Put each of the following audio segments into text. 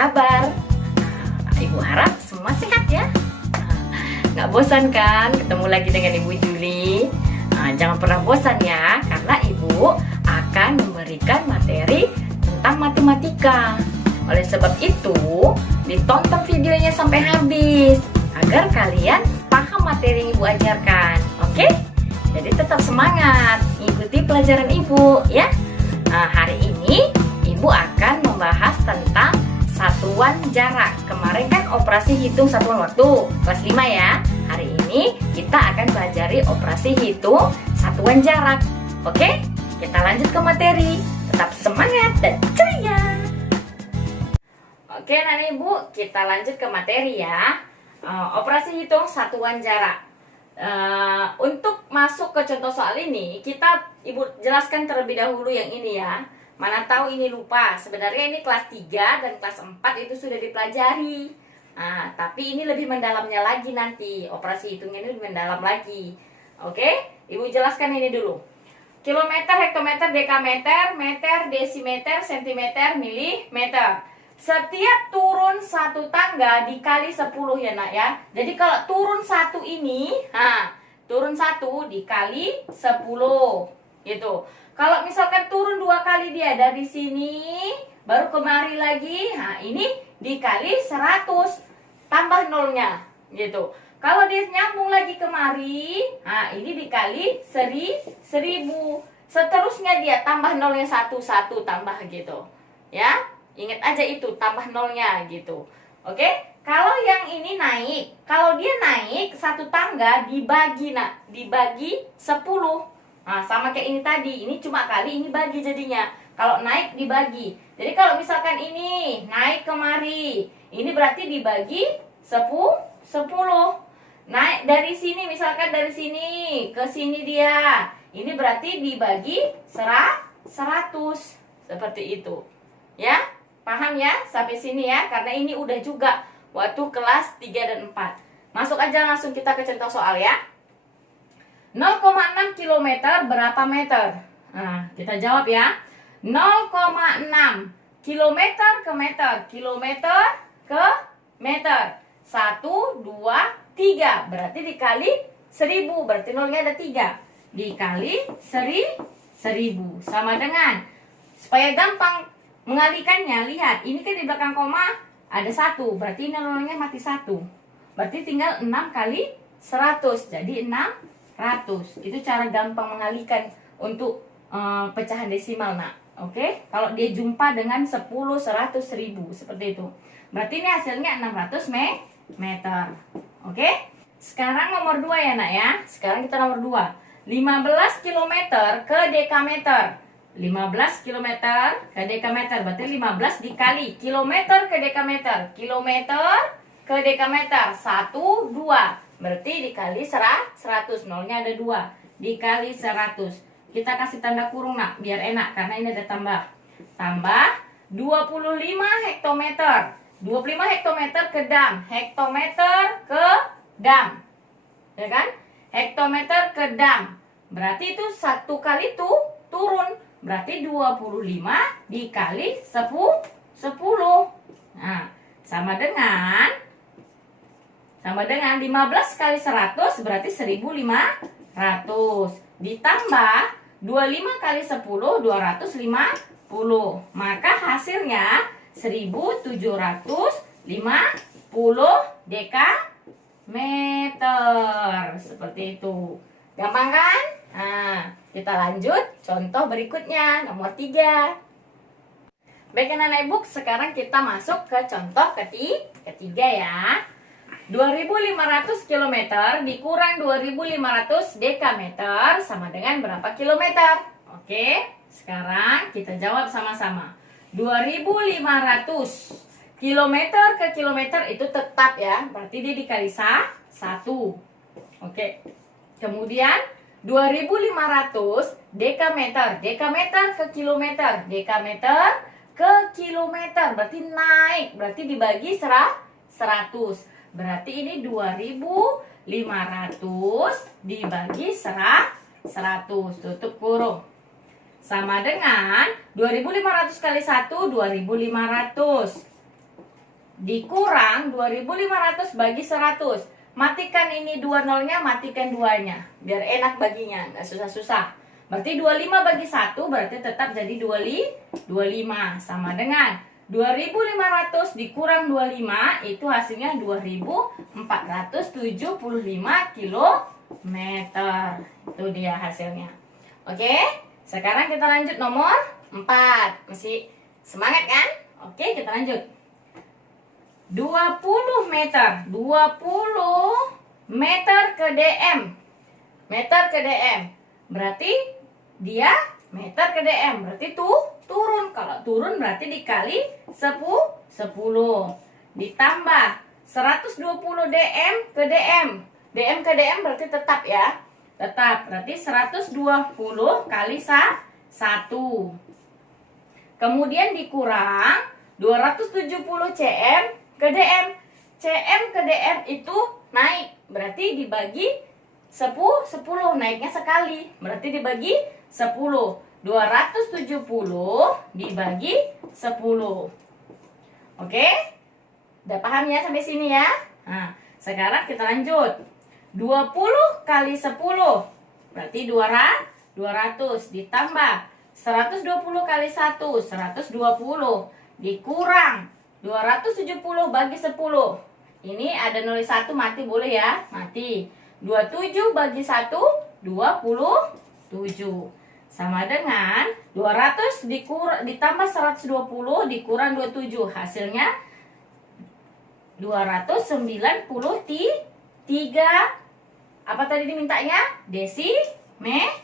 kabar? Ibu harap semua sehat ya. Nggak bosan kan ketemu lagi dengan Ibu Juli? Jangan pernah bosan ya, karena Ibu akan memberikan materi tentang matematika. Oleh sebab itu, ditonton videonya sampai habis agar kalian paham materi yang Ibu ajarkan. Oke? Jadi tetap semangat, ikuti pelajaran Ibu ya. Hari ini Ibu akan membahas tentang satuan jarak. Kemarin kan operasi hitung satuan waktu kelas 5 ya. Hari ini kita akan pelajari operasi hitung satuan jarak. Oke? Kita lanjut ke materi. Tetap semangat dan ceria. Oke, nah Ibu, kita lanjut ke materi ya. Operasi hitung satuan jarak. Untuk masuk ke contoh soal ini, Ibu jelaskan terlebih dahulu yang ini ya. Mana tahu ini lupa. Sebenarnya ini kelas 3 dan kelas 4 itu sudah dipelajari. Tapi ini lebih mendalamnya lagi nanti. Operasi hitungnya ini lebih mendalam lagi. Oke? Ibu jelaskan ini dulu. Kilometer, hektometer, dekameter, meter, desimeter, sentimeter, milimeter. Setiap turun satu tangga dikali 10 ya nak ya. Jadi kalau turun satu ini, turun satu dikali 10 gitu. Kalau misalkan turun 2 kali dia dari sini, baru kemari lagi, ini dikali 100, tambah nolnya gitu. Kalau dia nyambung lagi kemari, ini dikali 1000. Seterusnya dia tambah nolnya 1 tambah gitu. Ya, ingat aja itu tambah nolnya gitu. Oke? Kalau yang ini naik, kalau dia naik satu tangga dibagi dibagi 10. Sama kayak ini tadi, ini cuma kali, ini bagi jadinya. Kalau naik dibagi. Jadi kalau misalkan ini naik kemari, ini berarti dibagi 10. Naik dari sini, misalkan dari sini ke sini dia, ini berarti dibagi 100. Seperti itu. Ya, paham ya sampai sini ya? Karena ini udah juga waktu kelas 3 dan 4. Masuk aja langsung kita ke contoh soal ya. 0,6 km berapa meter? Kita jawab ya. 0,6 kilometer ke meter, kilometer ke meter. 1, 2, 3. Berarti dikali 1000. Berarti nolnya ada 3. Dikali 1000. Sama dengan, supaya gampang mengalihkannya, lihat. Ini kan di belakang koma ada 1. Berarti nolnya mati 1. Berarti tinggal 6 kali 100. Jadi 600. Itu cara gampang mengalihkan untuk pecahan desimal nak. Oke? Kalau dia jumpa dengan 10, 100, 1000 seperti itu. Berarti ini hasilnya 600 meter. Oke? Sekarang nomor 2 ya nak ya. Sekarang kita nomor 2. 15 km ke dekameter. 15 km ke dekameter. Berarti 15 dikali kilometer ke dekameter. Kilometer ke dekameter. 1, 2. Berarti dikali 100. Nolnya ada 2. Dikali 100. Kita kasih tanda kurung nak, biar enak. Karena ini ada tambah. Tambah 25 hektometer. 25 hektometer ke dam. Hektometer ke dam. Ya kan? Hektometer ke dam. Berarti itu 1 kali itu turun. Berarti 25 dikali 10. Sama dengan 15 kali 100 berarti 1500. Ditambah 25 kali 10, 250. Maka hasilnya 1750 dekameter. Seperti itu. Gampang kan? Kita lanjut contoh berikutnya, nomor 3. Baik anak-anak ibu, sekarang kita masuk ke contoh ketiga ya. 2500 km dikurang 2500 dekameter sama dengan berapa kilometer? Oke, sekarang kita jawab sama-sama. 2500 km ke kilometer itu tetap ya, berarti dia dikali 1. Oke. Kemudian 2500 dekameter. Dekameter ke kilometer. Dekameter ke kilometer berarti naik, berarti dibagi 100. Berarti ini 2500 dibagi 100. Tutup kurung. Sama dengan 2500 kali 1, 2500. dikurang 2500 bagi 100. Matikan ini 2 nolnya, matikan 2-nya. Biar enak baginya, nggak susah-susah. Berarti 25 bagi 1 berarti tetap jadi 25. Sama dengan 2500 dikurang 25, itu hasilnya 2475 kilometer. Itu dia hasilnya. Oke, sekarang kita lanjut nomor 4. Masih semangat kan? Oke, kita lanjut. 20 meter. 20 meter ke DM. Meter ke DM. Berarti dia meter ke DM. Berarti turun. Kalau turun berarti dikali 10. Ditambah 120 DM ke DM. DM ke DM berarti tetap ya. Tetap. Berarti 120 kali 1. Kemudian dikurang 270 cm ke DM. cm ke DM itu naik. Berarti dibagi 10. Naiknya sekali. Berarti dibagi 10. 270 dibagi 10. Oke? Udah paham ya sampai sini ya? Nah, sekarang kita lanjut. 20 kali 10. Berarti 200 ditambah 120 kali 1, 120 dikurang 270 bagi 10. Ini ada nulis 1 mati boleh ya? Mati. 27 bagi 1, 27. Sama dengan 200 ditambah 120 dikurang 27. Hasilnya 293. Apa tadi dimintanya? Desimeter.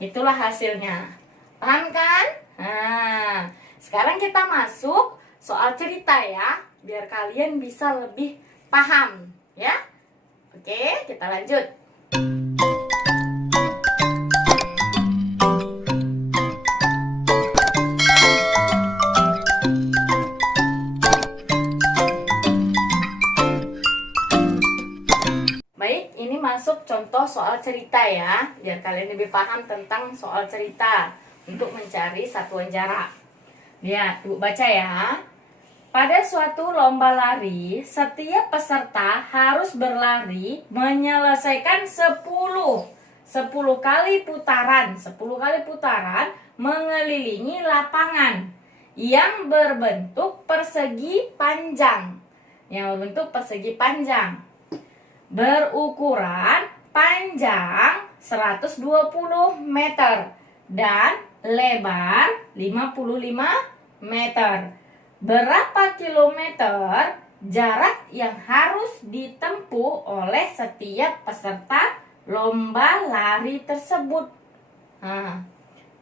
Itulah hasilnya. Paham kan? Nah, sekarang kita masuk soal cerita ya, biar kalian bisa lebih paham ya. Oke, kita lanjut. Baik, ini masuk contoh soal cerita ya, biar kalian lebih paham tentang soal cerita untuk mencari satuan jarak. Lihat, Ibu baca ya. Pada suatu lomba lari, setiap peserta harus berlari menyelesaikan 10 kali putaran, 10 kali putaran mengelilingi lapangan yang berbentuk persegi panjang. Berukuran panjang 120 meter dan lebar 55 meter. Berapa kilometer jarak yang harus ditempuh oleh setiap peserta lomba lari tersebut? Nah,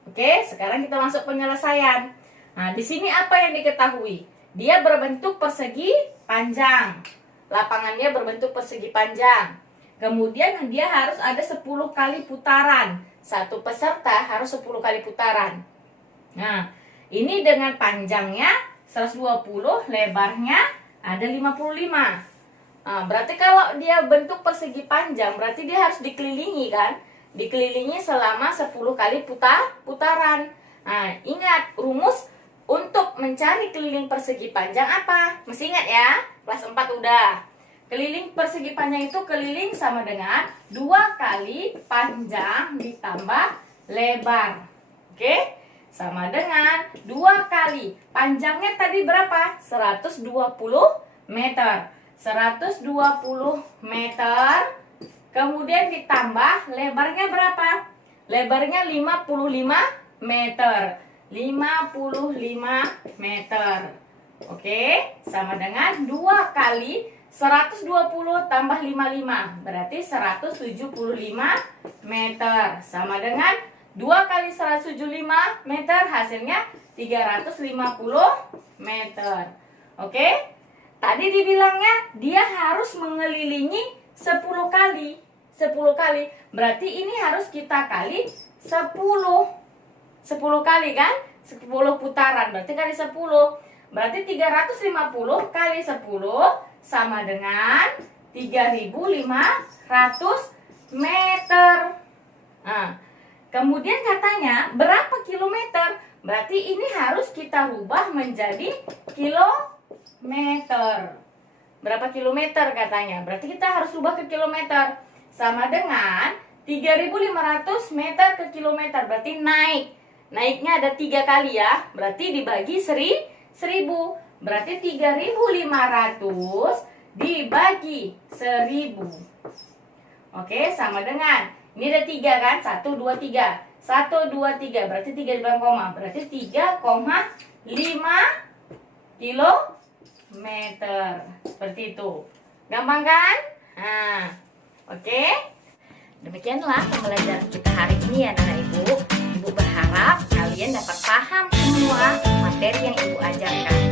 oke, sekarang kita masuk penyelesaian. Nah, di sini apa yang diketahui? Dia berbentuk persegi panjang. Lapangannya berbentuk persegi panjang. Kemudian dia harus ada 10 kali putaran. Satu peserta harus 10 kali putaran. Nah, ini dengan panjangnya 120, lebarnya ada 55. Nah, berarti kalau dia bentuk persegi panjang, berarti dia harus dikelilingi kan? Dikelilingi selama 10 kali putaran. Nah, ingat rumus untuk mencari keliling persegi panjang apa? Mesti ingat ya, kelas 4 udah. Keliling persegi panjang itu keliling sama dengan 2 kali panjang ditambah lebar. Oke? Sama dengan 2 kali. Panjangnya tadi berapa? 120 meter. 120 meter. Kemudian ditambah lebarnya berapa? Lebarnya 55 meter. 55 meter. Oke? Sama dengan 2 kali 120 tambah 55. Berarti 175 meter. Sama dengan 2 kali 175 meter, hasilnya 350 meter. Oke? Tadi dibilangnya dia harus mengelilingi 10 kali. 10 kali. Berarti ini harus kita kali 10. 10 kali kan? 10 putaran. Berarti kali 10. Berarti 350 kali 10 sama dengan 3.500 meter. Nah, kemudian katanya berapa kilometer? Berarti ini harus kita rubah menjadi meter. Berapa kilometer katanya? Berarti kita harus ubah ke kilometer. Sama dengan 3.500 meter ke kilometer. Berarti naik. Naiknya ada 3 kali ya. Berarti dibagi 1.000. Berarti 3.500 dibagi 1.000. Oke, sama dengan, ini ada 3 kan? 1, 2, 3. 1, 2, 3. Berarti 3 di belakang koma. Berarti 3,5 kilometer. Seperti itu. Gampang kan? Nah, oke. Demikianlah pembelajaran kita hari ini ya anak ibu. Ibu berharap kalian dapat paham semua materi yang ibu ajarkan.